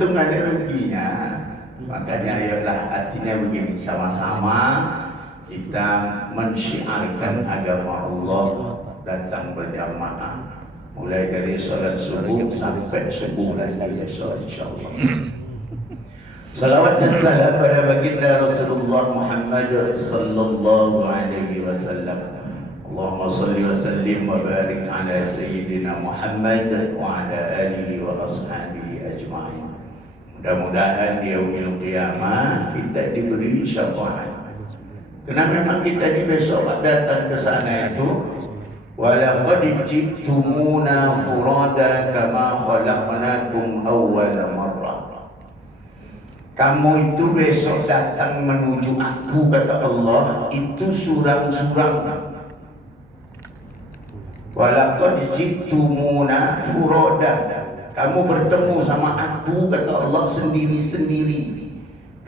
untung ada ruginya. Makanya ayolah artinya begini, sama-sama kita mensyiarkan agama Allah, datang berjamaah mulai dari sholat subuh sampai subuh lagi besok insyaallah. Salawat dan salam pada baginda Rasulullah Muhammad sallallahu alaihi wasallam. Allahumma salli wa sallim wa barik ala sayyidina Muhammad wa ala alihi wa ashabihi ajma'in. Mudah-mudahan di yaumil qiyamah kita diberi syafaat. Karena memang kita di besok datang ke sana itu walaqad ji'tumuna furada kama khalaqnakum awwala marrah. Kamu itu besok datang menuju aku, kata Allah, itu surang-surang. Walaqad ji'tumuna furada. Kamu bertemu sama aku, kata Allah, sendiri-sendiri.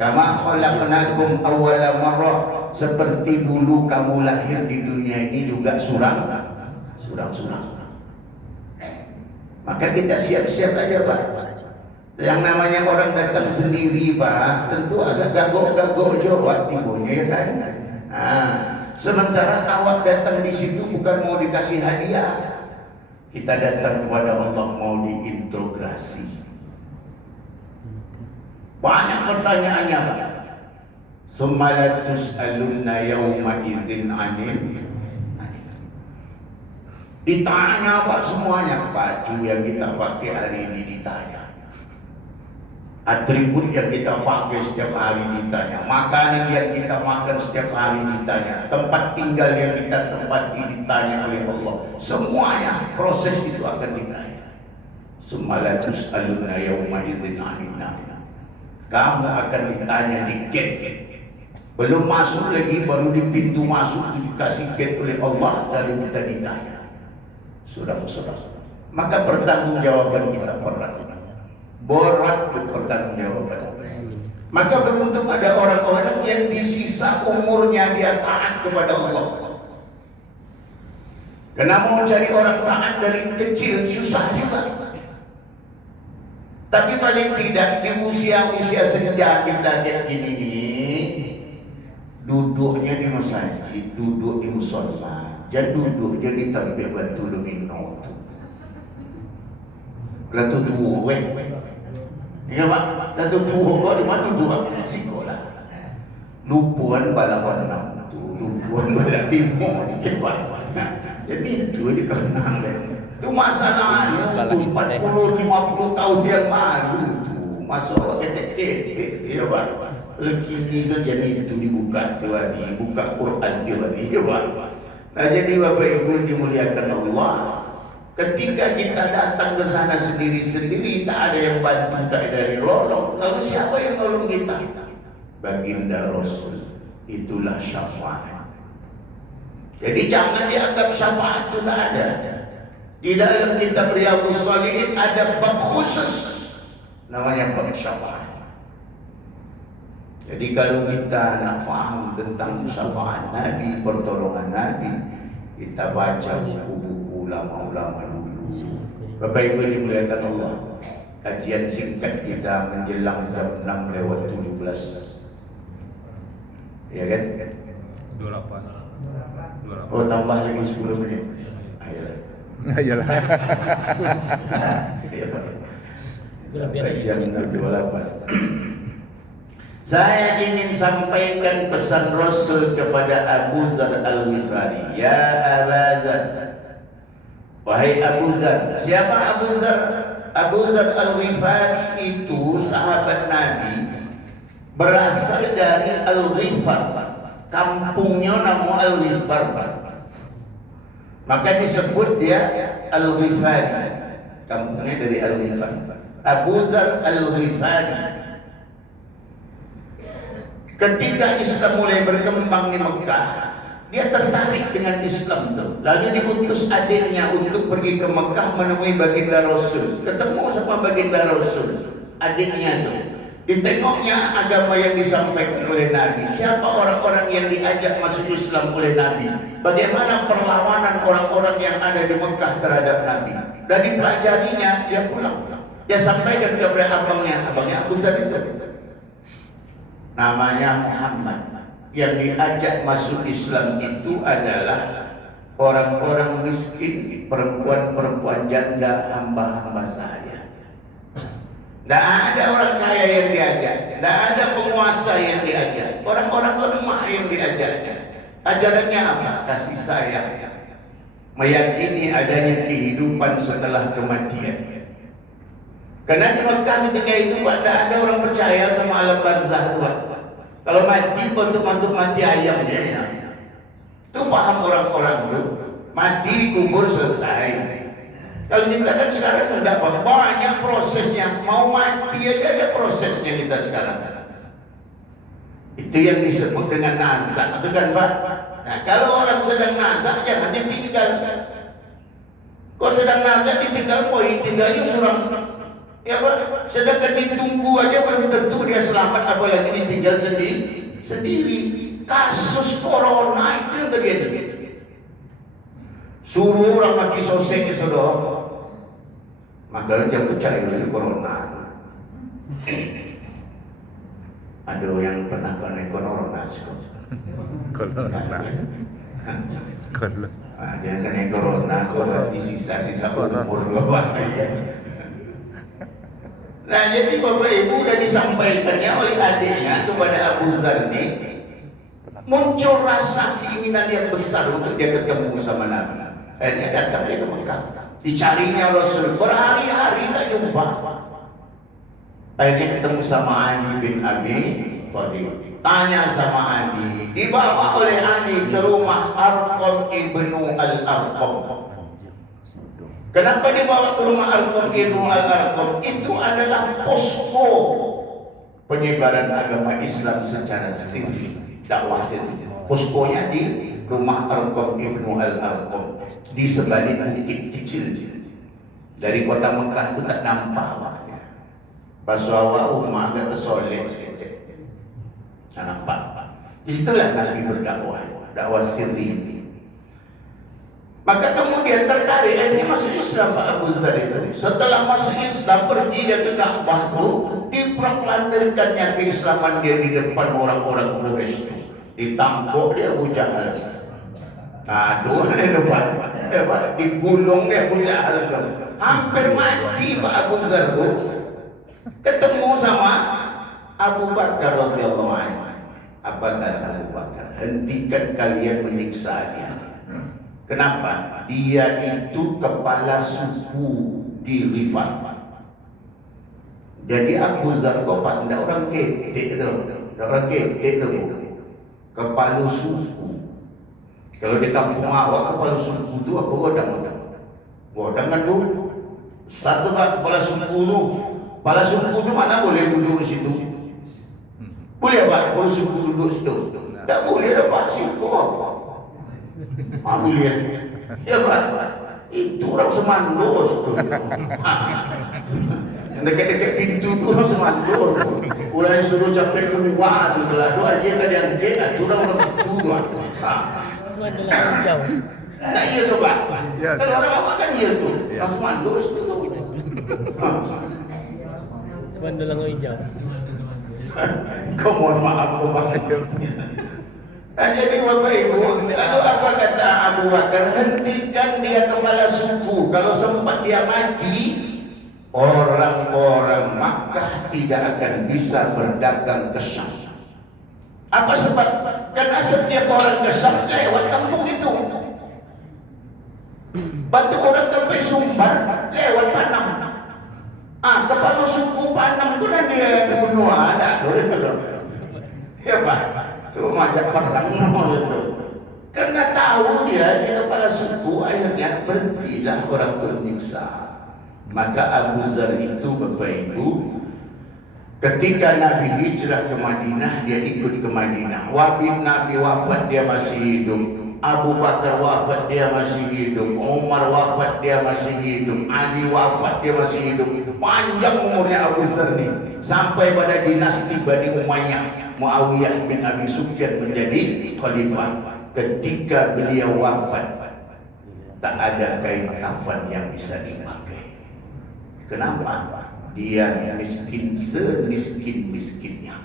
Kama khalaqnakum awwala marrah. Seperti dulu kamu lahir di dunia ini juga surang-surang. Maka kita siap-siap aja, Pak. Yang namanya orang datang sendiri, Pak, tentu agak gagok-gagok jorok timbulnya, ya kan? Nah, sementara awak datang di situ bukan mau dikasih hadiah. Kita datang kepada Allah mau diintegrasi. Banyak pertanyaannya, Pak. Summa tus'alunna yawma idzin 'anil. Ditanya, Pak, semuanya. Baju yang kita pakai hari ini ditanya. Atribut yang kita pakai setiap hari ditanya. Makanan yang kita makan setiap hari ditanya. Tempat tinggal yang kita tempati ditanya oleh Allah. Semuanya proses itu akan ditanya. Summa tus'alunna yawma idzin 'anil. Kamu akan ditanya di gate. Belum masuk lagi, baru di pintu masuk dikasih gate oleh Allah, lalu kita ditanya. Saudara-saudara, maka pertanggungjawaban kita berat pertanggungjawaban. Maka beruntung ada orang-orang yang di sisa umurnya dia taat kepada Allah. Karena mau cari orang taat dari kecil susah juga. Tapi paling tidak di usia-usia senja kita kayak gini nih, duduknya di masjid, duduk di musola, jangan duduk jadi tampil batu lumino tu. Latu tua, ya Pak, latu tua di mana duduk sekolah. Lupuan balapan enam tu, lupuan balap lima tu, Pak. Jadi itu dikenang deh. Itu masalahnya tu 40-50 tahun yang lalu tu, masalah ketek-ketek, ya Pak. Lekini kan jadi itu dibuka tu hari, buka Quran tu hari, ya Pak. Nah jadi Bapak Ibu dimuliakan Allah, ketika kita datang ke sana sendiri-sendiri, tak ada yang bantu, tak ada yang nolong. Lalu siapa yang nolong kita? Baginda Rasul. Itulah syafaat. Jadi jangan dianggap syafaat itu tak ada. Di dalam kitab Riyadhus Shalihin ada bab khusus namanya bab syafaat. Jadi kalau kita nak faham tentang syafaat Nabi, pertolongan Nabi, kita baca buku-buku ulama-ulama dulu. Bapak Ibu dimuliakan Allah, kajian singkat kita menjelang jam 6:17. Ya kan? 28. Oh, tambah lagi 10 menit. Ayolah. Ayolah. Ya Pak. Jam 6:28. Saya ingin sampaikan pesan Rasul kepada Abu Dzar Al-Ghifari. Ya Abu Dzar, wahai Abu Dzar. Siapa Abu Dzar? Abu Dzar Al-Ghifari itu sahabat Nabi, berasal dari Al-Ghifar. Kampungnya nama Al-Ghifar. Maka disebut dia Al-Ghifari. Kampungnya dari Al-Ghifar. Abu Dzar Al-Ghifari. Ketika Islam mulai berkembang di Mekah, dia tertarik dengan Islam tuh. Lalu diutus adiknya untuk pergi ke Mekah menemui baginda Rasul. Ketemu sama baginda Rasul, adiknya tuh. Ditengoknya agama yang disampaikan oleh Nabi. Siapa orang-orang yang diajak masuk Islam oleh Nabi? Bagaimana perlawanan orang-orang yang ada di Mekah terhadap Nabi? Dan dipelajarinya, dia pulang. Dia sampaikan kepada abangnya Abu Zar itu. Namanya Muhammad. Yang diajak masuk Islam itu adalah orang-orang miskin, perempuan-perempuan janda, hamba-hamba saya. Tidak ada orang kaya yang diajak, tidak ada penguasa yang diajak, orang-orang lemah yang diajak. Ajarannya apa? Kasih sayang, meyakini adanya kehidupan setelah kematian. Karena di Mekah ketika itu Pak, tidak ada orang percaya sama alam barzah itu Pak. Kalau mati, untuk mati ayamnya ya. Itu paham orang-orang itu. Mati dikubur selesai. Kalau kita kan sekarang tidak apa, banyak prosesnya. Mau mati aja ada prosesnya kita sekarang. Itu yang disebut dengan nazak, itu kan Pak. Nah, kalau orang sedang nazak jangan ditinggal. Kok sedang nazak ditinggal, poin tinggalnya surang. Ya Pak, sedangkan ditunggu aja belum tentu dia selamat, apalagi ditinggal sendiri. Kasus corona itu yang terjadi. Suruh orang mati sosek ya saudara, maka dia percaya dari corona. Ada yang pernah kena corona dia kena corona, berarti sisa-sisa umur bawah. Nah, jadi Bapak Ibu sudah disampaikannya oleh adiknya kepada Abu Zar ini, muncul rasa keinginan yang besar untuk dia ketemu sama Nabi. Akhirnya datang dia ke Mekah, dicarinya Rasul berhari-hari tak jumpa. Akhirnya ketemu sama Ali bin Abi Thalib, tanya sama Ali, dibawa oleh Ali ke rumah Arqam ibnu Al-Arqam. Kenapa dibawa ke rumah Arqam ibnu Al-Arqam? Itu adalah posko penyebaran agama Islam secara sirri, dakwah sirri. Poskonya di rumah Arqam ibnu Al-Arqam, di sebalik bukit kecil. Dari kota Mekah itu tak nampak. Pas awal rumah agak tersolek sedikit. Tak nampak. Disitulah Nabi berdakwah, dakwah sirri. Maka kemudian tertarik, ini masuk Islam Pak Abu Zar itu. Setelah masuk Islam, pergi dia ke Ka'bah itu, diproklamirkannya keislaman dia di depan orang-orang Quraisy. Ditampuk dia Abu Jahal. Aduh, di depan, digulung dia Abu Jahal. Hampir mati Pak Abu Zar itu. Ketemu sama Abu Bakar radhiyallahu anhu. Apa kata Abu Bakar? Hentikan kalian menyiksa dia. Kenapa? Dia itu kepala suku di Rifat. Jadi Abu Zar Kopat tidak orang ketek tu, tidak orang ketek tu, kepala suku. Kalau di kampung awak kepala suku tu apa godang? Godang kan tu satu kepala suku tu. Kepala suku tu mana boleh duduk di situ? Boleh apa? Kepala suku duduk situ? Tak boleh dapat situ apa? Ambil ya Pak, itu orang semandos tu. Dekat-dekat pintu tu orang semandos. Orang yang suruh capai keluar tu keladu aja kan yang dia tu orang situ tu. Semandol yang hijau. Nah iya tu Pak. Kalau orang awak kan iya tu. Orang semandos tu. Semandol yang hijau. Kau mohon maaf Pak. Jadi Bapak Ibu, lalu apa kata Abu Bakar? Hentikan dia kepala suku. Kalau sempat dia mati, orang-orang Makkah tidak akan bisa berdagang ke Syam. Apa sebab? Karena setiap orang ke Syam lewat kampung itu. Bantu orang sampai Sumbar lewat Panam. Kepala suku Panam pun dia bunuh anak itu loh. Ya Pak. Itu macam perang itu. Karena tahu dia kepala suku, akhirnya berhentilah orang itu menyiksa. Maka Abu Zar itu Bapak Ibu, ketika Nabi hijrah ke Madinah, dia ikut ke Madinah. Nabi wafat dia masih hidup. Abu Bakar wafat dia masih hidup. Umar wafat dia masih hidup. Ali wafat dia masih hidup. Panjang umurnya Abu Zar ini sampai pada dinasti Bani Umayyah. Muawiyah bin Abi Sufyan menjadi khalifah. Ketika beliau wafat, tak ada kain kafan yang bisa dipakai. Kenapa? dia miskin semiskin-miskinnya.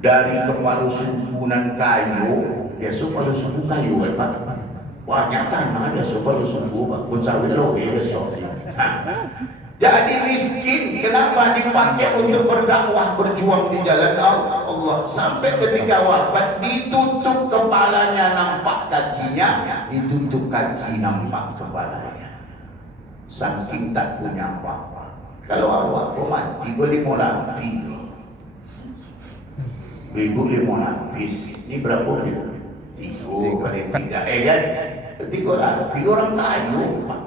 Dari kepala subunan kayu, dia kepala subu kayu kan Pak. Banyak tanah dia kepala subu Pak. Pun sawit lobe dia Jadi miskin, kenapa dipakai untuk berdakwah, berjuang di jalan Allah? Sampai ketika wafat, ditutup kepalanya nampak kakinya, ditutup kaki nampak kepalanya. Saking tak punya apa-apa. Kalau awak kau mati, kau 5 lapis. 1.500 lapis. Ini berapa dia? 3 paling tidak. Kan? 3 lapis, orang kayu Pak.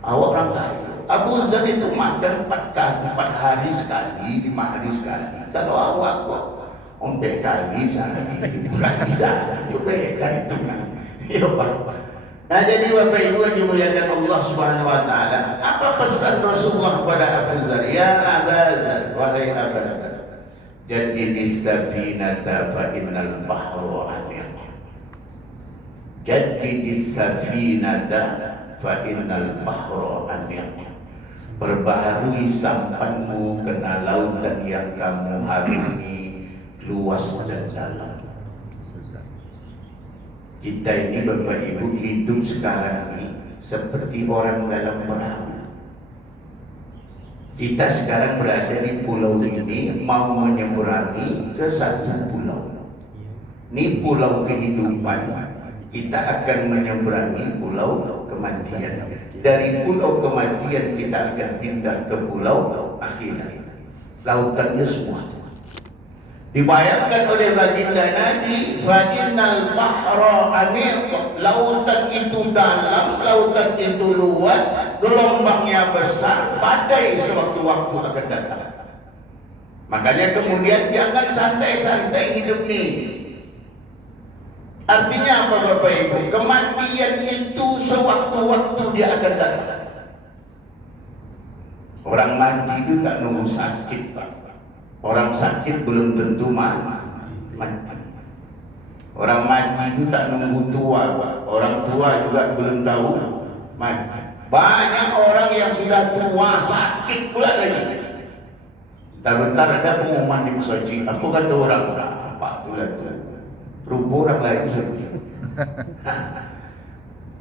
Awak orang kayu. Abu Zar itu makan 4 hari sekali, 5 hari sekali. Kalau awak kok 4 kali sehari, 5 kali sehari, beda itu kan. Ya Pak. Nah jadi Bapak Ibu yang dimuliakan Allah Subhanahu Wa Taala, apa pesan Rasulullah kepada Abu Zar? Ya Abu Zar, wahai Abu Zar, jadidis safinata fa innal bahra amiq. Jadidis safinata fa innal bahra amiq. Perbaharui sampanmu kena lautan yang kamu harungi luas dan dalam. Kita ini Bapak Ibu hidup sekarang ini seperti orang dalam perahu. Kita sekarang berada di pulau ini, mau menyeberangi ke satu pulau. Ini pulau kehidupan. Kita akan menyeberangi pulau kematian. Dari pulau kematian kita akan pindah ke pulau akhirat. Lautannya semua dibayangkan oleh baginda Nabi, fa innal bahra amiq. Lautan itu dalam, lautan itu luas, gelombangnya besar, badai sewaktu-waktu akan datang. Makanya kemudian jangan santai-santai hidup ini. Artinya apa Bapak Ibu? Kematian itu sewaktu-waktu dia akan datang. Orang mati itu tak nunggu sakit Pak. Orang sakit belum tentu mati. Orang mati itu tak nunggu tua Pak. Orang tua juga belum tahu mati. Banyak orang yang sudah tua sakit pula lagi. Bentar-bentar ada pengumuman di masjid. Apa kata orang? Apa itulah tu? Rupa orang lain saja.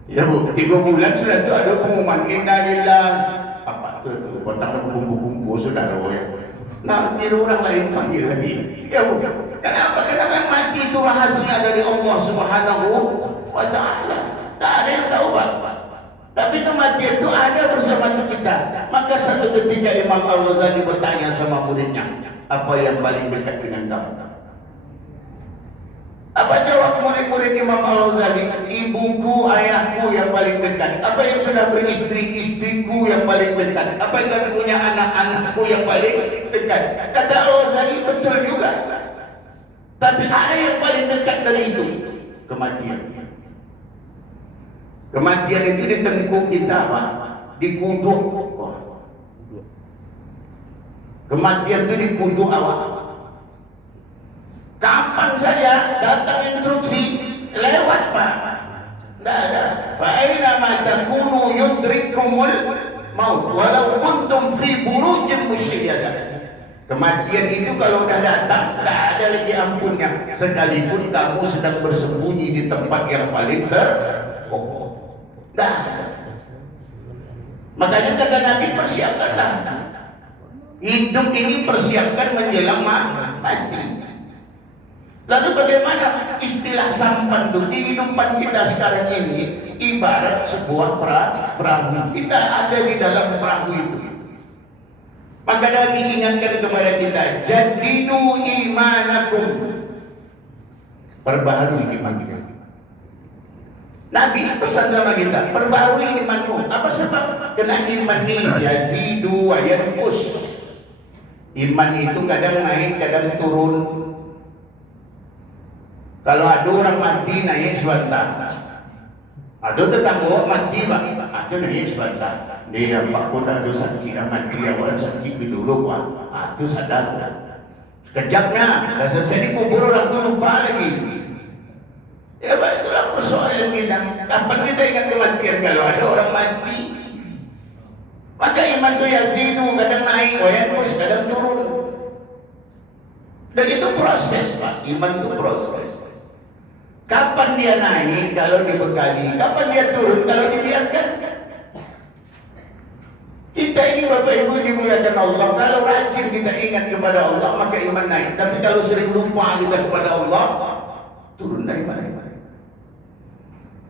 Ya Bu, 3 bulan sudah tu ada pengumuman innalillah. Apa tu? Potong kumpul-kumpul saudara ya. Nanti orang lain panggil lagi. Ya Bu, kenapa? Karena mati itu rahasia dari Allah Subhanahu Wa Taala. Tak ada yang tahu Pak. Tapi kematian itu ada bersama kita. Maka satu ketika Imam Al-Ghazali bertanya sama muridnya, apa yang paling dekat dengan kamu? Apa jawab murid-murid Imam Al-Ghazali? Ibuku, ayahku yang paling dekat. Apa yang sudah beristri, istriku yang paling dekat. Apa yang punya anak-anakku yang paling dekat. Kata Al-Ghazali, betul juga. Tapi ada yang paling dekat dari itu, kematian. Kematian itu di tengkuk kita Pak, di kuduk. Kematian itu di kuduk awak. Kapan saja datang instruksi lewat Pak. Tidak ada. Fa'aina ma takunu yudrikumul maut walau kuntum fi burujin musyayyadah. Kematian itu kalau dah datang tidak ada lagi ampunnya. Sekalipun kamu sedang bersembunyi di tempat yang paling terkokoh. Tidak ada. Makanya kata Nabi, persiapkanlah. Hidup ini persiapkan menjelang mati. Lalu bagaimana istilah sampan itu? Kehidupan kita sekarang ini ibarat sebuah perahu. Kita ada di dalam perahu itu. Maka Nabi ingatkan kepada kita, jadidu imanakum. Perbaharui iman kita. Nabi pesan sama kita, perbaharui imanmu. Apa sebab? Karena iman ini yazidu wa yanqus. Iman itu kadang naik, kadang turun. Kalau ada orang mati naik sebentar, ada tetangga mati Pak, ada naik sebentar. Dia Pak pun ada sakit, mati awal sakit dulu Pak, itu sadar. Sekejapnya, dah selesai dikubur orang tu lupa lagi. Ya Pak, itulah persoalan kita. Kapan kita ingat kematian kalau ada orang mati? Maka iman itu yazidu, kadang naik, wayankus, kadang turun. Dan itu proses, Pak. Iman itu proses. Kapan dia naik kalau dibekali? Kapan dia turun kalau dibiarkan? Kita ini Bapak Ibu dimuliakan Allah. Kalau rajin kita ingat kepada Allah, maka iman naik. Tapi kalau sering lupa kita kepada Allah, turun dari iman.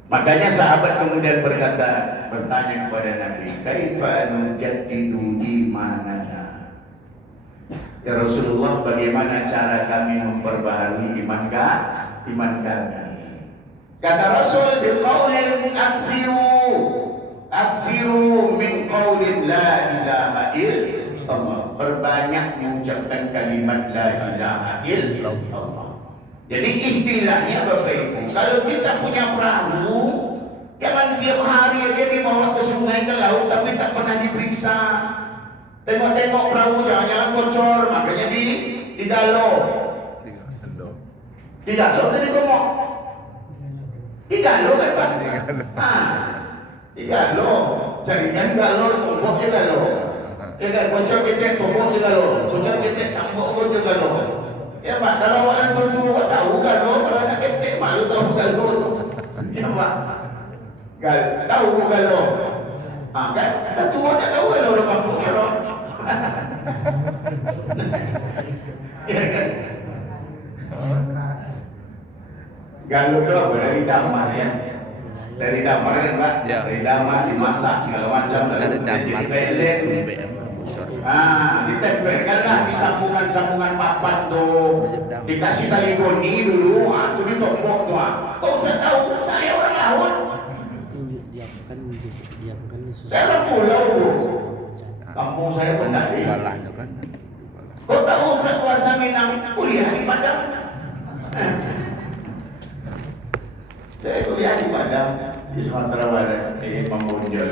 Makanya sahabat kemudian bertanya kepada Nabi, "Kaifa nujaddidu imanana?" Ya Rasulullah, bagaimana cara kami memperbaharui iman kami? Kata Rasul, biqaulin aksiru min qaulin la ilaha illallah. Perbanyak mengucapkan kalimat la ilaha illallah. Jadi istilahnya Bapak Ibu, kalau kita punya perahu, jangan tiap hari aja dibawa ke sungai, ke laut, tapi tak pernah diperiksa. Tengok-tengok perahu jangan bocor, makanya digalo. Digalo tadi ngomong. Digalo kan Pak? Digalo. Jaringan galo, tombok dia galo. Ya kan, bocor ketek, tombok dia galo. Bocor ketek, tombok dia galo. Ya Pak, kalau orang tua tahu galo, kalau anak ketek malu tahu galo. Ya Pak, tahu galo. Kan? Dah tua tak tahu galo orang mampu cerot. Ya kan? Galo itu apa? Dari damar ya. Dari damar kan Pak? Ya. Dari damar dimasak segala macam. Dari damar jadi BM. Ditempelkanlah di sambungan-sambungan papan tuh. Dikasih tali goni dulu, tuh ditombok tuh. Kau usah tahu, saya orang laut. Saya orang pulau tuh. Kampung saya Pendadis. Kau tahu Ustaz Kuasa Minang kuliah di Padang? Saya kuliah di Padang, di Sumatera Barat, di Mamunjol.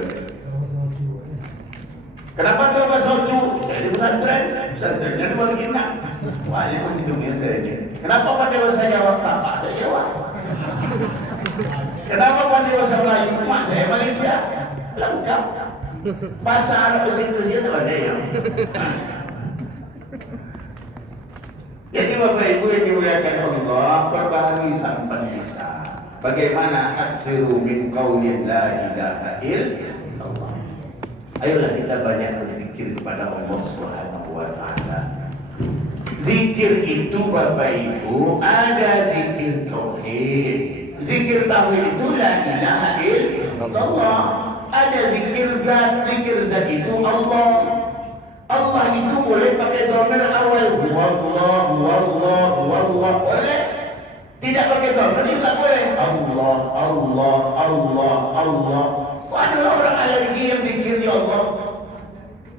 Kenapa tuh bahasa Ocu? Saya di pesantrennya di Bangkina. Wah, ini untungnya saya ini. Kenapa pandai bahasa Jawa? Bapak saya Jawa. Kenapa pandai bahasa Melayu? Mak saya Malaysia. Lengkap. Bahasa Arab, bahasa Inggris itu pandai ya. Jadi Bapak Ibu yang dimuliakan Allah, perbaharui sampan kita. Bagaimana aksiru min qaulin la ilaha illallah. Ayolah kita banyak berzikir kepada Allah Subhanahu wa taala. Zikir itu Bapak Ibu ada zikir tauhid. Zikir tauhid itu la ilaha illallah. Ada zikir zat itu Allah. Allah itu boleh pakai dhamir awal, wallah boleh. Tidak pakai dhamir juga boleh. Allah. Kok ada orang alergi yang zikirnya Allah?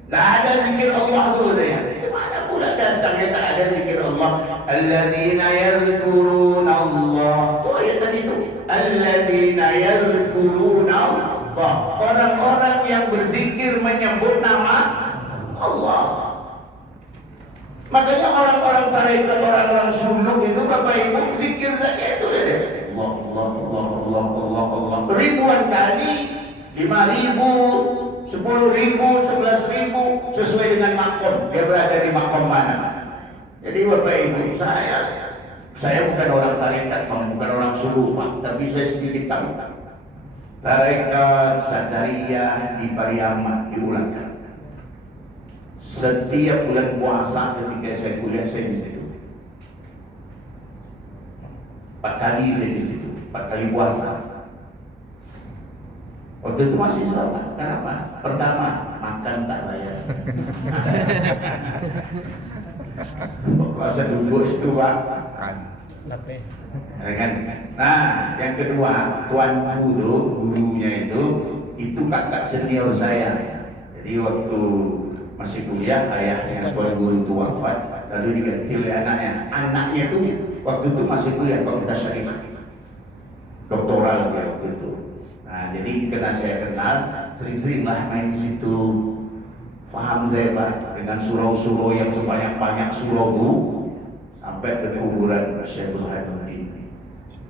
Tak ada zikir Allah dulu saya. Mana pula datangnya tak ada zikir Allah? Alladzina yazkuruna Allah. Itu ayat tadi tu. Alladzina yazkuruna Allah. Orang-orang yang berzikir menyebut nama Allah. Makanya orang-orang tarekat, orang-orang suluk itu Bapak Ibu zikir saja itu deh. Allah. Ribuan kali, 5.000, 10.000, 11.000 sesuai dengan makom. Dia berada di makom mana. Jadi Bapak Ibu, saya bukan orang tarekat, bukan orang suluk, tapi saya sedikit tahu. Tarekat Sadariyah di Pariaman diulangkan. Setiap bulan puasa ketika saya kuliah saya di situ. 4 kali saya di situ, 4 kali puasa. Waktu itu masih sholat. Kenapa? Pertama, makan tak bayar. Puasa dulu itu Pak. Nah, yang kedua, tuanku tuh, gurunya itu kakak senior saya. Jadi waktu masih kuliah, ayahnya tuan guru itu wafat, lalu diganti oleh anaknya. Anaknya itu waktu itu masih kuliah Fakultas Syariah, doktoral dia waktu itu. Nah, jadi karena saya kenal, sering-seringlah main di situ. Paham saya Pak, dengan surau-surau yang sebanyak-banyak surau itu sampai ke kuburan Syekh Burhanuddin.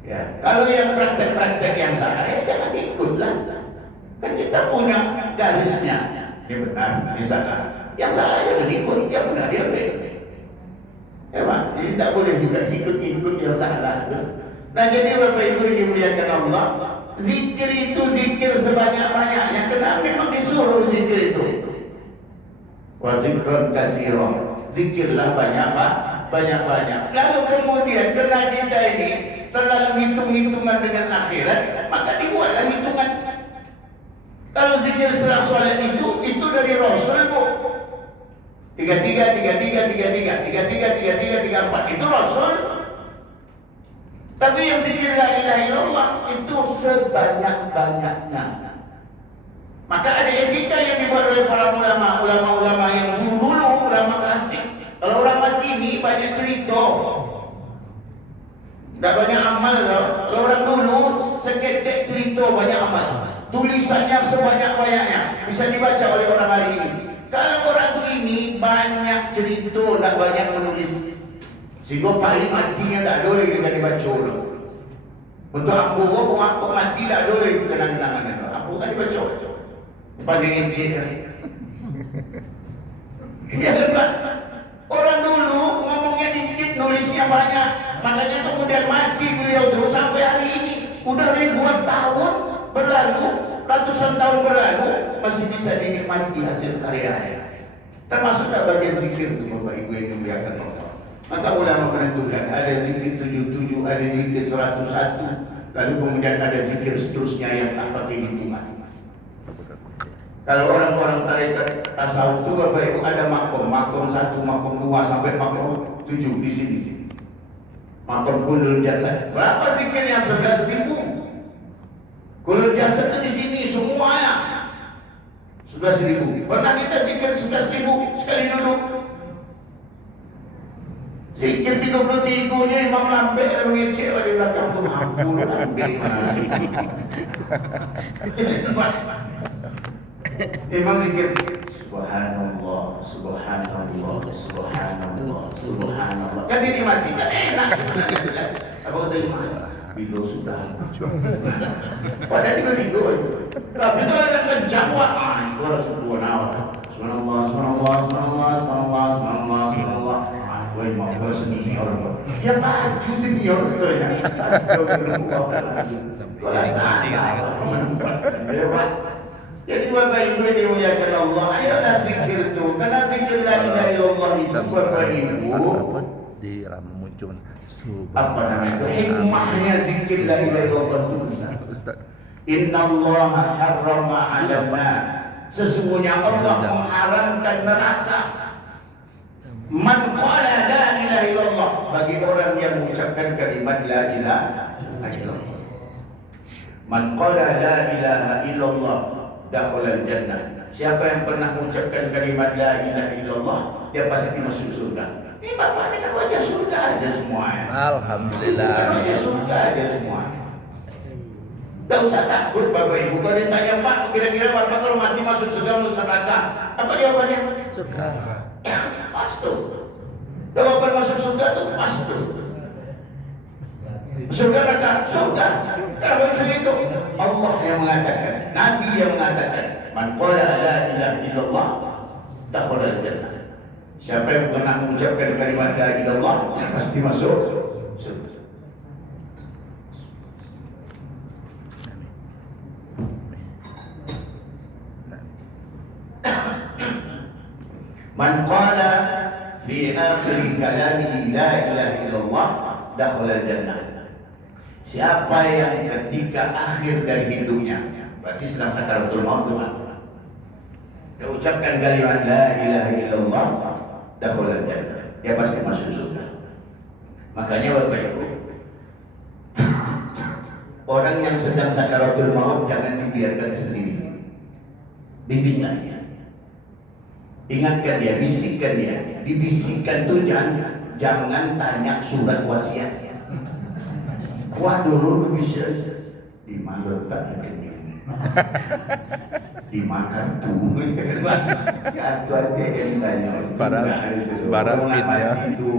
Ya, kalau yang praktek-praktek yang salah, ya jangan ikutlah. Kan kita punya garisnya. Ini benar, ini salah. Yang salah jangan ikut, yang benar dia ambil. Ya Pak, jadi tak boleh juga ikut-ikut yang salah. Nah jadi Bapak Ibu yang dimuliakan Allah, zikir itu zikir sebanyak-banyaknya. Kenapa memang disuruh zikir itu? Wa zikran katsiran. Zikirlah banyak-banyak. Lalu kemudian karena kita ini terlalu hitung-hitungan dengan akhirat, maka dibuatlah hitungan. Kalau zikir setelah sholat itu dari Rasul Bu. 33 itu Rasul. Tapi yang zikir la ilaha illallah itu sebanyak-banyaknya. Maka ada etika yang dibuat oleh para ulama yang dulu, ulama klasik. Kalau ulama kini banyak cerita, tak banyak amal loh. Kalau orang dulu seketik cerita banyak amal. Tulisannya sebanyak-banyaknya bisa dibaca oleh orang hari ini. Kalau orang kini banyak cerita, tak banyak menulis. Sehingga pahit matinya tak ada lagi kita dibaca loh. Untuk aku mati tak ada lagi kenang-kenangan itu. Aku kan dibaca. Pandang encik kan. Ya kan Pak? Orang dulu ngomongnya dikit, nulisnya banyak. Makanya kemudian mati beliau terus sampai hari ini. Udah ribuan tahun berlalu, ratusan tahun berlalu, masih bisa dinikmati hasil karyanya. Termasuk bagian zikir itu Bapak Ibu yang dimuliakan Allah. Maka ulama menentukan ada zikir 77, ada zikir 101, lalu kemudian ada zikir seterusnya yang tak pakai hitungan. Kalau orang-orang tarekat tasawuf itu Bapak Ibu ada makom 1, makom 2 sampai makom 7 di sini. Makom kulul jasad. Berapa zikirnya? 11.000. Kulul jasad itu di sini semuanya. 11.000. Pernah kita zikir 11.000 sekali duduk? Zikir 33 nya Imam Lambe ada mengecek di belakang tu hampun Lambe. Imam zikir Subhanallah, Subhanallah, Subhanallah, Subhanallah. Kan dinikmati kan enak sebenarnya. Apa kata Imam? Bila sudah. Padahal 33. Tapi kalau ada kencang wah, itu harus Subhanallah, Subhanallah, Subhanallah, Subhanallah, Subhanallah, Subhanallah, Subhanallah. Wah, mau senior. Dia maju senior itu ya. Astagfirullahaladzim. Kalau salah, menempatkan. Jadi Bapak Ibu yang dimuliakan Allah, ayolah zikir itu. Karena zikir la ilaha illallah itu Bapak Ibu di muncul apa namanya itu? Hikmahnya zikir la ilaha illallah itu besar. Innallaha harrama 'alanna. Sesungguhnya Allah mengharamkan neraka. Man qala la ilaha illallah, bagi orang yang mengucapkan kalimat la ilaha illallah. Man qala la ilaha illallah dakhala al-jannah. Siapa yang pernah mengucapkan kalimat la ilaha illallah, dia pasti masuk surga. Ini Bapak ini kan wajah surga aja semuanya. Alhamdulillah. Wajah surga aja semuanya. Tak usah takut Bapak Ibu. Kalau ditanya Pak, kira-kira Bapak kalau mati masuk surga masuk neraka, apa jawabannya? Surga. Pasti. Jawaban masuk surga itu pasti. Surga neraka, surga. Kenapa bisa itu? Allah yang mengatakan, Nabi yang mengatakan, man qala la ilaha illallah dakhala al-jannah. Siapa yang pernah mengucapkan kalimat la ilaha illallah pasti masuk surga. Man qala fi akhir kalamihi la ilaha illallah dakhala al-jannah. Siapa yang ketika akhir dari hidupnya, berarti sedang sakaratul maut teman, dia ucapkan kalimat la ilaha illallah dakhala al-jannah, dia pasti masuk surga. Makanya Bapak Ibu, orang yang sedang sakaratul maut jangan dibiarkan sendiri. Bimbinglah dia. Ingatkan dia, bisikkan dia. Dibisikkan tuh jangan tanya surat wasiat. Kuat dulu bisa di mana letaknya kening, dimakan tuh. Kartu ATM tanya. Barang ya. Itu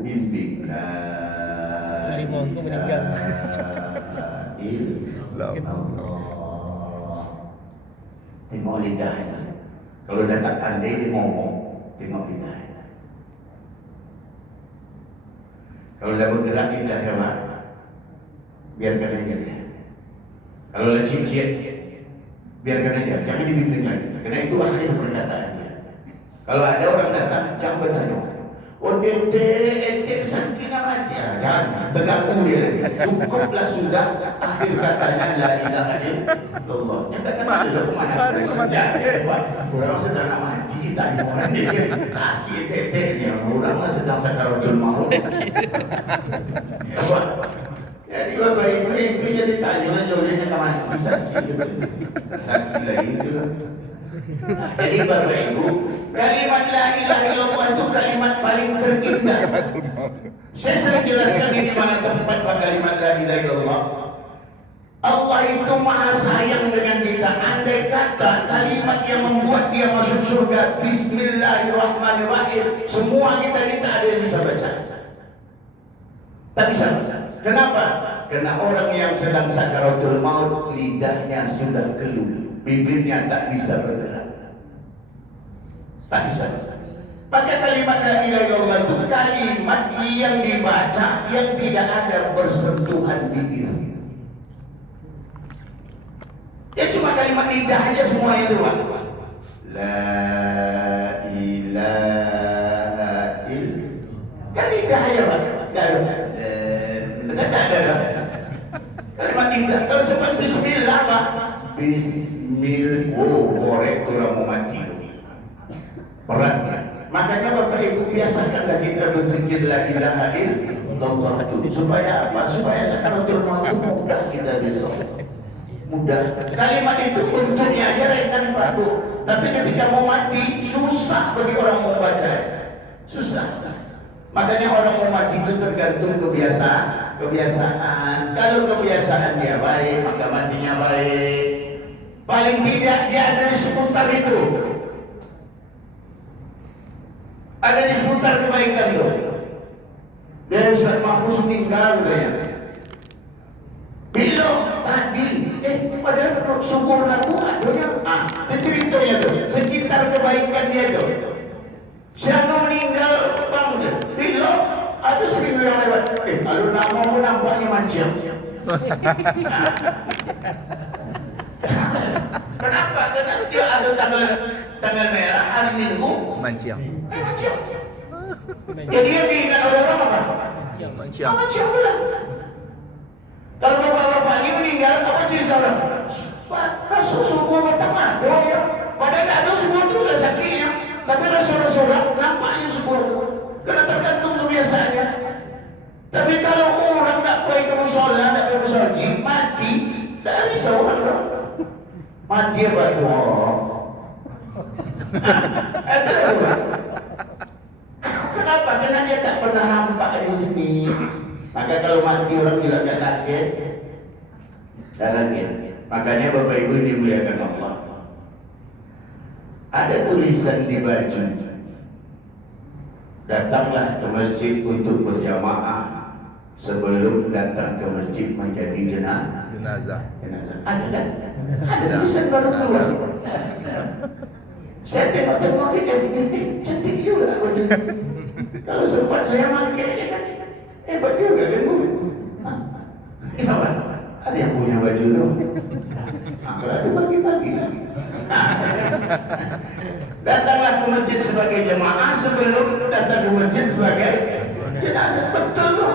bimbing. Limau itu meninggal. Allah. Tengok lidahnya. Kalau dah tak pandai dia ngomong, tengok lidah. Kalau dah bergerak lidah apa? Biarkan aja dia. Kalau dah cincin, biarkan aja, jangan dibimbing lagi. Karena itu akhir perkataan dia. Kalau ada orang datang, jangan bertanya. Oh ente sakit mati ya, jangan terganggu dia lagi. Cukuplah sudah akhir katanya la ilaha illallah. Nyatakan ada kemana? Orang sedang nak mati tanya orang ni sakit tetenya. Orang sedang sakaratul maut. Jadi bapak ibu itu jadi tanya jauhnya kemana? Sakit lagi tu. Jadi bapak ibu, kalimat la ilaha illallah itu kalimat paling terindah. Saya sering jelaskan di mana tempat kalimat la ilaha illallah. Allah itu maha sayang dengan kita. Andai kata kalimat yang membuat dia masuk surga, Bismillahirrahmanirrahim, semua kita tak ada yang bisa baca. Tak bisa. Kenapa? Karena orang yang sedang sakaratul maut, lidahnya sudah keluh, bibirnya tak bisa bergerak. Tak bisa. Maka kalimat la ilaha illallah itu kalimat yang dibaca yang tidak ada bersentuhan bibir. Ya cuma kalimat lidah aja semua itu, Pak. La ilaha illallah. Kan lidah aja, Pak. Tak ada. Kalimat lidah. Kalau seperti bismillah, Pak. Bismillah. Oh, korek tu orang mau mati tu. Berat. Makanya Bapak Ibu biasakanlah kita berzikir la ilaha illallah itu. Supaya apa? Supaya sakaratul maut mudah kita besok. Mudah. Kalimat itu bentuknya aja ringan Pak Bu. Tapi ketika mau mati susah bagi orang mau baca. Susah. Makanya orang mau mati itu tergantung kebiasaan. Kalau kebiasaan dia baik, maka matinya baik. Paling tidak dia ada di seputar itu. Ada di seputar kebaikan itu. Dia Ustaz Mahfuz meninggal katanya. Belum tadi, padahal sumur aku adanya. Itu ceritanya tuh, sekitar kebaikannya tuh. Siapa meninggal bang dia? Belum, ada seminggu yang lewat. Kalau namamu nampaknya macam. Kenapa? Karena setiap ada tanggal merah hari Minggu. Manciang. Macam. Jadi yang diingat oleh orang apa? Manciang. Macam pula. Kalau bapak-bapak ini meninggal, apa cerita orang? Rasul subuh pertama, doa. Padahal ada subuh itu sudah sakitnya, tapi Rasul-Rasul nampaknya subuh itu. Karena tergantung kebiasaannya. Tapi kalau orang tak pergi ke musola, tak pergi ke musola, mati, tak risau orang dong. Mati apa tu? Itu apa? Kenapa? Karena dia tak pernah nampak di sini. Maka kalau mati orang juga tak kaget. Tak kaget. Makanya Bapak Ibu dimuliakan Allah. Ada tulisan di baju. Datanglah ke masjid untuk berjamaah sebelum datang ke masjid menjadi jenazah. Ada kan? Ada tulisan baru keluar. Saya tengok-tengok ni cantik juga baju. Kalau sempat saya pakai kan. Hebat juga kan Bu? Kenapa? Ada yang punya baju tu? Kalau ada bagi-bagi lah. Datanglah ke masjid sebagai jemaah sebelum datang ke masjid sebagai jenazah. Betul tu.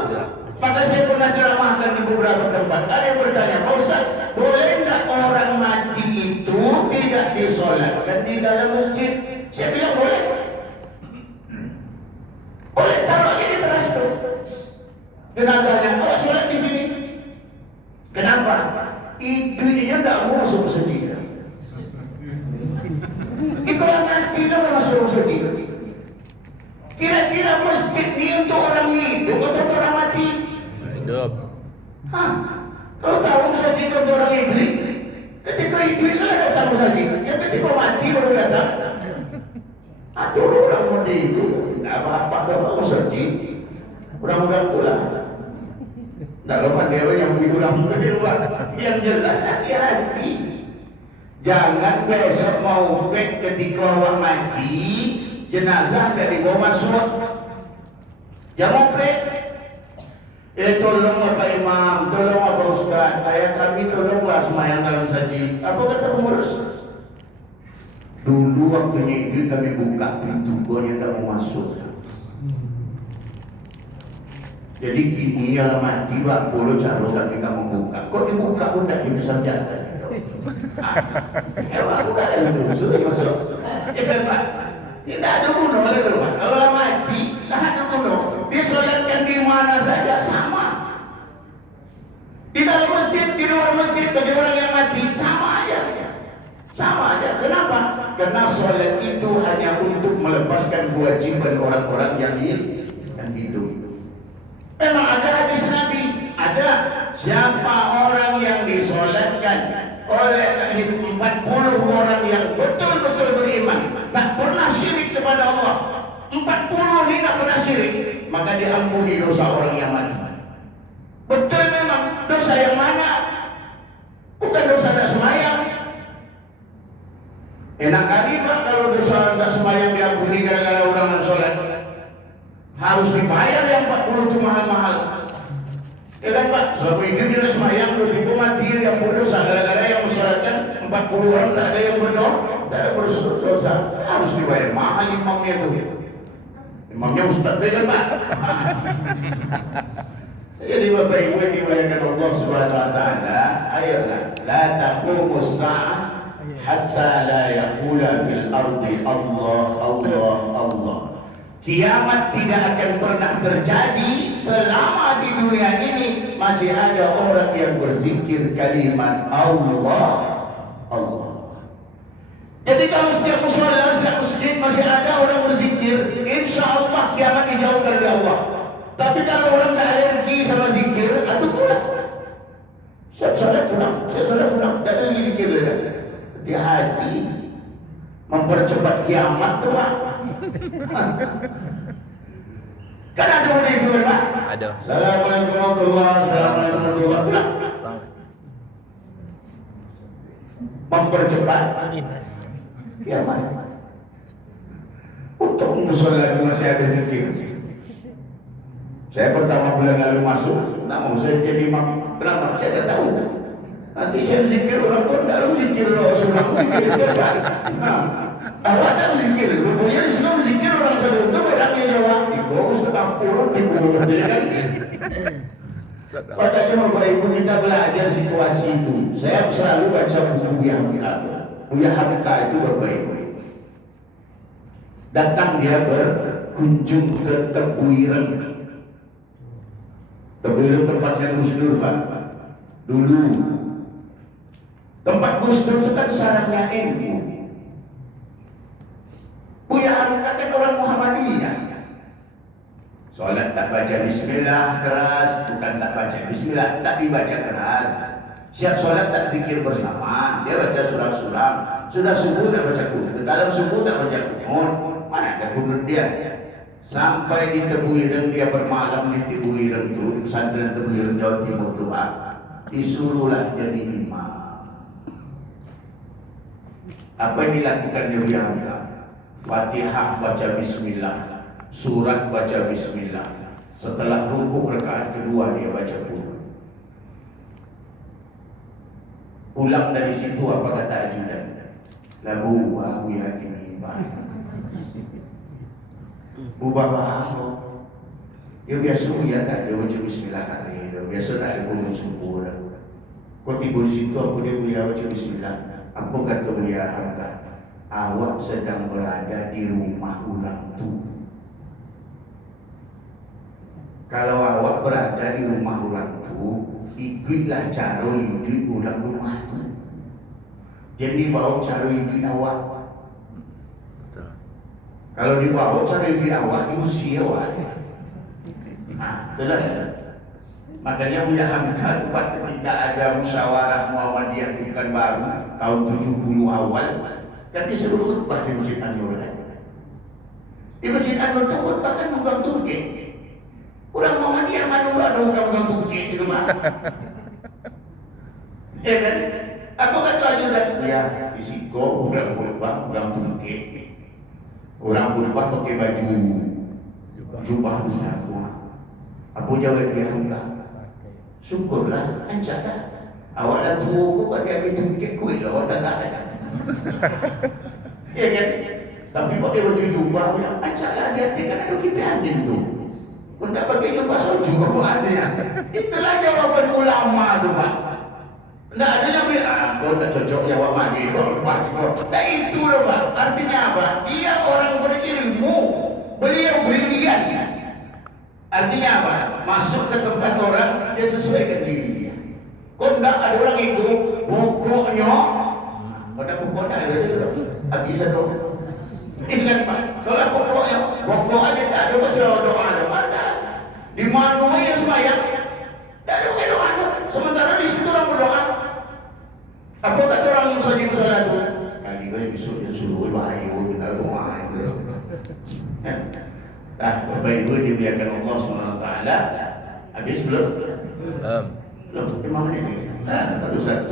Maka saya pernah ceramahkan di beberapa tempat. Ada yang bertanya, Pak Ustaz, boleh tak orang mati itu tidak disolatkan di dalam masjid? Saya bilang boleh. Boleh, taruh aja di teras tu. Jenazahnya, awak solat di sini. Kenapa? Ibunya tak mau masuk sedih. Kalau mati tak mau masuk sedih. Kira-kira masjid ni untuk orang hidup atau untuk orang mati? Hidup. Kalau tahu masjid untuk orang hidup, ketika hidup itu lah datang masjid. Yang ketika mati baru datang. Ada orang mati itu, tak apa-apa dah masjid. Orang-orang itulah. Tak lupa dia yang menghibur orang. Yang jelas hati-hati. Jangan besok mau bek ketika awak mati, jenazah tidak dibawa masuk. Jangan bek. Tolong Bapak Imam, tolong Bapak Ustaz, ayah kami tolonglah semayang dalam saji. Apa kata pengurus? Dulu waktunya itu kami buka pintu, kau yang tak mau masuk. Jadi kini kalau mati, Pak Polo cara kami kamu buka. Kok dibuka pun tak bisa jalan. Pak, buka lagi dulu, sudah masuk. Ya kan Pak? Tidak ada guna oleh Pak. Kalau mati, tak ada guna. Disolatkan di mana saja sama. Di dalam masjid, di luar masjid, bagi orang yang mati sama aja. Sama aja. Kenapa? Karena solat itu hanya untuk melepaskan kewajiban orang-orang yang hidup. Memang ada hadis Nabi, ada siapa orang yang disolatkan oleh 40 orang yang betul-betul beriman, tak pernah syirik kepada Allah. 40 ini tak pernah syirik, maka diampuni dosa orang yang mati. Betul memang, dosa yang mana? Bukan dosa tak semayang. Enak kali Pak kalau dosa tak semayang diampuni gara-gara orang yang sholat. Harus dibayar yang 40 itu mahal-mahal. Ya kan Pak, selama ini kita semayang, begitu mati diampuni dosa gara-gara yang mensolatkan 40 orang tak ada yang berdosa, tak ada berdosa. Harus dibayar mahal imamnya itu. Imamnya ustaz kan Pak. Jadi Bapak Ibu yang dimuliakan Allah Subhanahu wa taala, ayolah la taqumus sa'ah hatta la yaqula fil ardi Allah Allah Allah. Kiamat tidak akan pernah terjadi selama di dunia ini masih ada orang yang berzikir kalimat Allah Allah. Jadi kalau setiap mushola, setiap masjid masih ada orang berzikir, insya Allah kiamat dijauhkan oleh Allah. Tapi kalau orang tak alergi sama zikir, atau pulang. Siap salat pulang, tak ada lagi zikir lagi. Hati-hati mempercepat kiamat tu Pak. Kan ada orang itu kan Pak? Ada. Assalamualaikum warahmatullahi wabarakatuh. Pulang. Mempercepat Dinas. kiamat. Untuk musola masih ada zikir. Saya pertama bulan lalu masuk, tak mau saya jadi imam. Kenapa? Saya tak tahu. Nanti saya zikir orang pun tak tahu zikir orang zikir kan? Awak tak zikir, rupanya Islam zikir orang sebelum itu orang yang jawab. Ibu setengah puluh di bawah kan? Makanya Bapak Ibu kita belajar situasi itu. Saya selalu baca buku Buya Hamka. Buya Hamka itu Bapak Ibu. Datang dia berkunjung ke Tebuireng. Tebuireng tempatnya Gus Dur Pak. Dulu tempat Gus Dur itu kan sarangnya NU. Buya Hamka kan orang Muhammadiyah. Solat tak baca bismillah keras, bukan tak baca bismillah, tapi baca keras. Siap solat tak zikir bersama, dia baca surah-surah. Sudah subuh tak baca kunut, dalam subuh tak baca kunut. Mana ada kunut dia? Sampai di Tebuireng dia bermalam di Tebuireng itu, di pesantren Tebuireng Jawa Timur itu Pak. Disuruhlah jadi imam. Apa yang dilakukan Buya Hamka? Fatihah baca bismillah, surat baca bismillah. Setelah rukuk rakaat kedua dia baca kunut. Pulang dari situ apa kata ajudan? Labu aku yakin iman. Ubah bahasa. Dia biasa ya tak dia baca bismillah kali. Dia biasa tak ada kunut subuh dah. Kau tiba di situ aku dia baca bismillah. Apa kata Buya Hamka? Awak sedang berada di rumah orang tu. Kalau awak berada di rumah orang tu, ikutlah cara hidup orang rumah tu. Jadi bawa cara hidup awak. Kalau dibawa cara hidup awak, diusir awak. Itulah. Makanya Buya Hamka tempat ketika ada musyawarah Muhammadiyah bukan baru tahun 70 awal. Tapi suruh khutbah di Masjid An-Nur kan? Di Masjid An-Nur itu khutbah kan megang tungkit. Orang Muhammadiyah Manura dong megang tungkit gitu mah. Ya kan? Aku kata ajudan, dia isiko orang khutbah, orang tungkik. Orang khutbah pakai baju jubah besar semua. Apa jawab dia hendak? Syukurlah, ancaklah. Awak dah tua kok bagi aku tungkik kuih lah, awak tak nak kan? Ya kan? Tapi pakai baju jubah, ancaklah dia kan ada kipas angin tu. Pun tak pakai jubah soju apa ada ya? Itulah jawapan ulama tu Pak. Tak ada yang bilang, kau tak cocok jawab mandi, kau lepas kau. Tak itu loh Pak. Artinya apa? Dia orang berilmu. Beliau brilian. Artinya apa? Masuk ke tempat orang, dia sesuaikan diri dia. Kau tak ada orang ikut, pokoknya. Kau tak pokoknya, habis satu. Ingat Pak, kalau pokoknya tak ada baca doa. Di mana yang sembahyang? Tak ada doa. Sementara di situ orang berdoa. Apa kata orang musajib salat tu? Kali kali besok dia suruh bahayu kita doa itu. Bapak Ibu dimuliakan Allah SWT. Habis belum? Belum. 5 menit ni. Baru 1.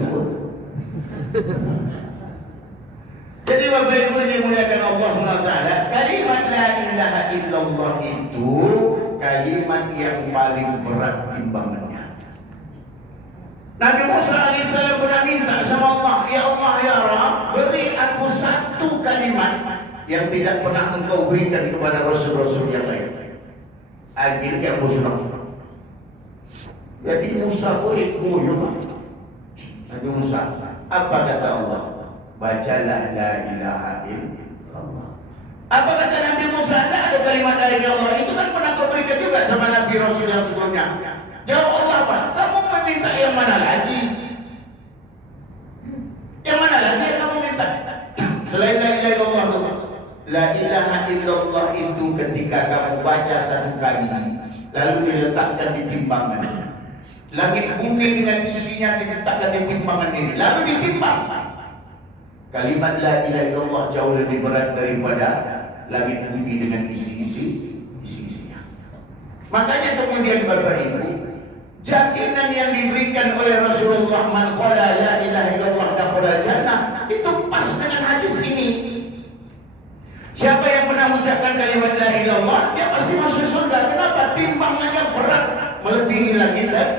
Jadi Bapak Ibu dimuliakan Allah SWT. Kalimat la ilaha illallah itu kalimat yang paling berat timbangannya. Nabi Musa AS pernah minta sama Allah, ya Allah ya Rabb, beri aku satu kalimat yang tidak pernah engkau berikan kepada Rasul-Rasul yang lain. Akhirnya aku sudah. Jadi Musa boleh koyo. Nabi Musa, apa kata Allah? Bacalah la ilaha illallah. Apa kata Nabi Musa? Tidak ada kalimat la ilaha illallah. Itu kan pernah kau berikan juga sama Nabi Rasul yang sebelumnya. Jawab Allah apa? Kamu meminta yang mana lagi? Yang mana lagi yang kamu minta? Selain la ilaha illallah itu. La ilaha illallah itu ketika kamu baca satu kali, lalu diletakkan di timbangan. Langit bumi dengan isinya diletakkan di timbangan ini, lalu ditimbang. Kalimat la ilaha illallah jauh lebih berat daripada langit bumi dengan isi-isinya. Makanya kemudian Bapak Ibu, jaminan yang diberikan oleh Rasulullah, man qala la ilaha illallah dakhala jannah, itu pas dengan hadis ini. Siapa yang pernah mengucapkan kalimat la ilaha illallah, dia pasti masuk surga. Kenapa? Timbangannya berat melebihi langit dan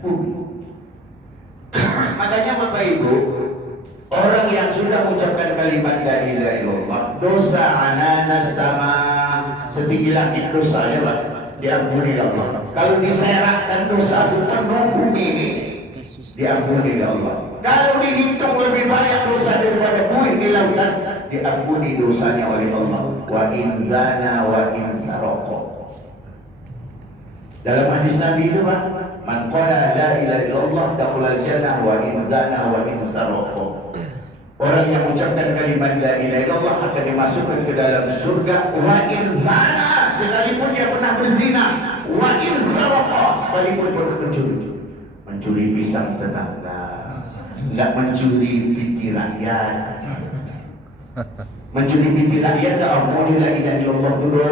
bumi. Makanya Bapak Ibu, orang yang sudah mengucapkan kalimat la ilaha illallah, dosa ananas sama setinggi langit dosanya Pak, diampuni oleh Allah. Kalau diserakkan dosa penuh bumi ini, diampuni oleh Allah. Kalau dihitung lebih banyak dosa daripada buih di lautan, diampuni dosanya oleh Allah. Wa in zana wa in sarqa. Dalam hadis Nabi itu Pak, man qala la ilaha illallah dakhala jannah wa in zana wa in sarqa. Orang yang mengucapkan kalimat la ilaha illallah akan dimasukkan ke dalam surga. Wa in zana, sekalipun dia pernah berzina. Wa in sarqa, sekalipun pernah mencuri pisang tetangga, enggak mencuri piti rakyat. Mencuri piti rakyat tak ampuni la ilaha illallah dulu.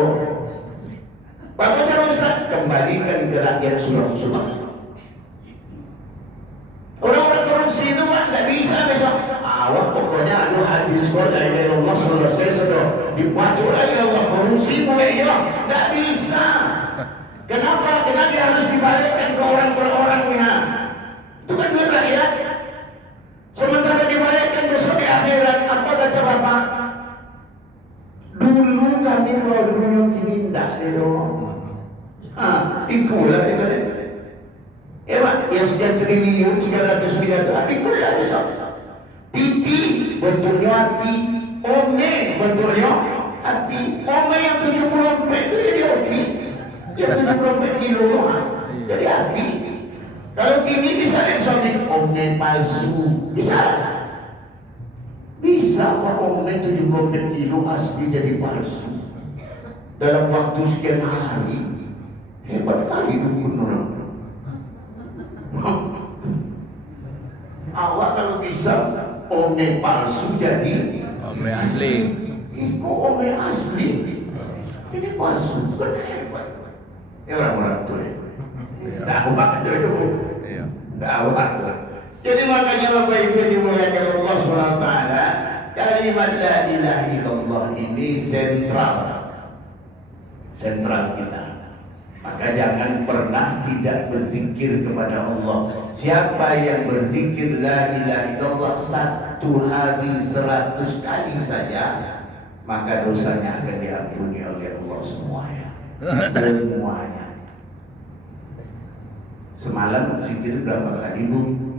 Bapak cara Ustaz, kembalikan ke rakyat surah-surah. Orang-orang korupsi itu Pak, tak bisa besok. Awak pokoknya ada hadis la ilaha illallah selesai sudah dibaca la ilaha illallah, korupsi boleh ya. Tak bisa. Kenapa? Kenapa dia harus dibalikkan ke orang per orangnya? Itu kan duit rakyat. Sementara dibalikkan besok di akhirat, apa kata Bapak? Dulu kami bawa dulu kini tidak ada dong. Ikulah dia kata. Pak, yang sekian triliun, 300 miliar itu, ikulah besok. Piti bentuknya api, ome bentuknya api. Ome yang 70 itu jadi api. Yang 70 kilo jadi api. Kalau kini bisa disobek ome palsu, bisa. Bisa Pak, ome 70 kilo asli jadi palsu dalam waktu sekian hari. Hebat kali dukun orang. Awak kalau bisa ome palsu jadi ome asli. Iku ome asli. Ini palsu, bukan hebat. Orang-orang tu dakwah tu. Dakwah tu. Jadi makanya Bapak Ibu dimuliakan Allah SWT, kalimat la ilaha illallah ini sentral kita. Maka jangan pernah tidak berzikir kepada Allah. Siapa yang berzikir la ilaha illallah 1 hari 100 kali saja, maka dosanya akan diampuni oleh Allah semuanya. Semuanya. Semalam zikir berapa kali, Bu?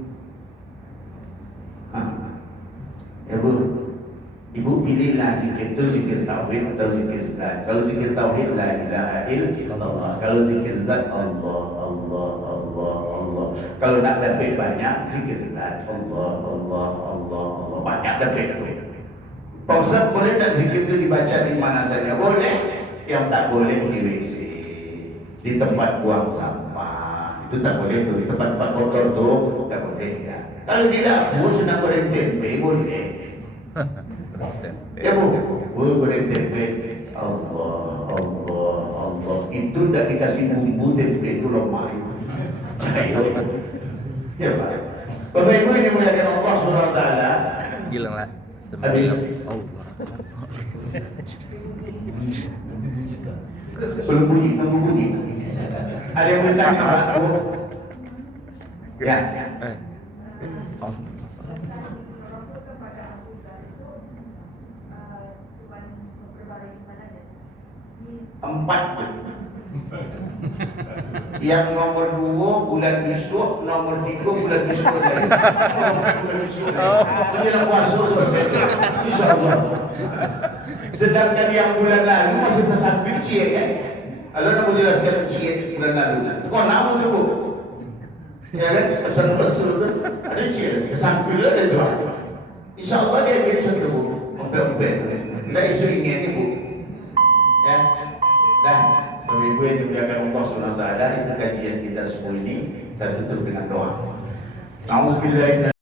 Ya, Bu. Ibu pilihlah zikir itu zikir tauhid atau zikir zat. Kalau zikir tauhid la ilaha illallah. Kalau zikir zat Allah, Allah, Allah, Allah. Kalau nak dapat banyak zikir zat Allah, Allah, Allah, Allah. Banyak dapat itu. Pak Ustaz, boleh tak zikir itu dibaca di mana saja? Boleh. Yang tak boleh di WC, di tempat buang sampah. Itu tak boleh tuh. Di tempat-tempat kotor tuh tak boleh ya. Kalau di dapur sedang goreng tempe boleh. Ya, Bu, goreng tempe. Allah, Allah, Allah. Itu tidak dikasih bumbu tempe itu lemah itu. Ya, Pak. Bapak Ibu yang dimuliakan Allah SWT. Bilang lah. Habis. Allah. Belum bunyi, tunggu bunyi. Ada yang bertanya, Pak? Ya. Empat. Yang nomor 2 bulan besok, nomor 3 bulan besok lagi. Bulan besok lagi. Menjelang puasa selesai. InsyaAllah. Sedangkan yang bulan lalu masih tersampil cie kan? Kalau nak menjelaskan cie bulan lalu. Kau nama tu, Bu? Ya kan? Pesan-pesan tu ada cie. Kesampil ada tu. InsyaAllah dia ambil satu, Bu. Empat-empat. Tidak isu ini ni, Bu. Ya. Dah, Bapak Ibu yang dimuliakan Allah SWT, itu kajian kita semua ini. Kita tutup dengan doa. Alhamdulillah.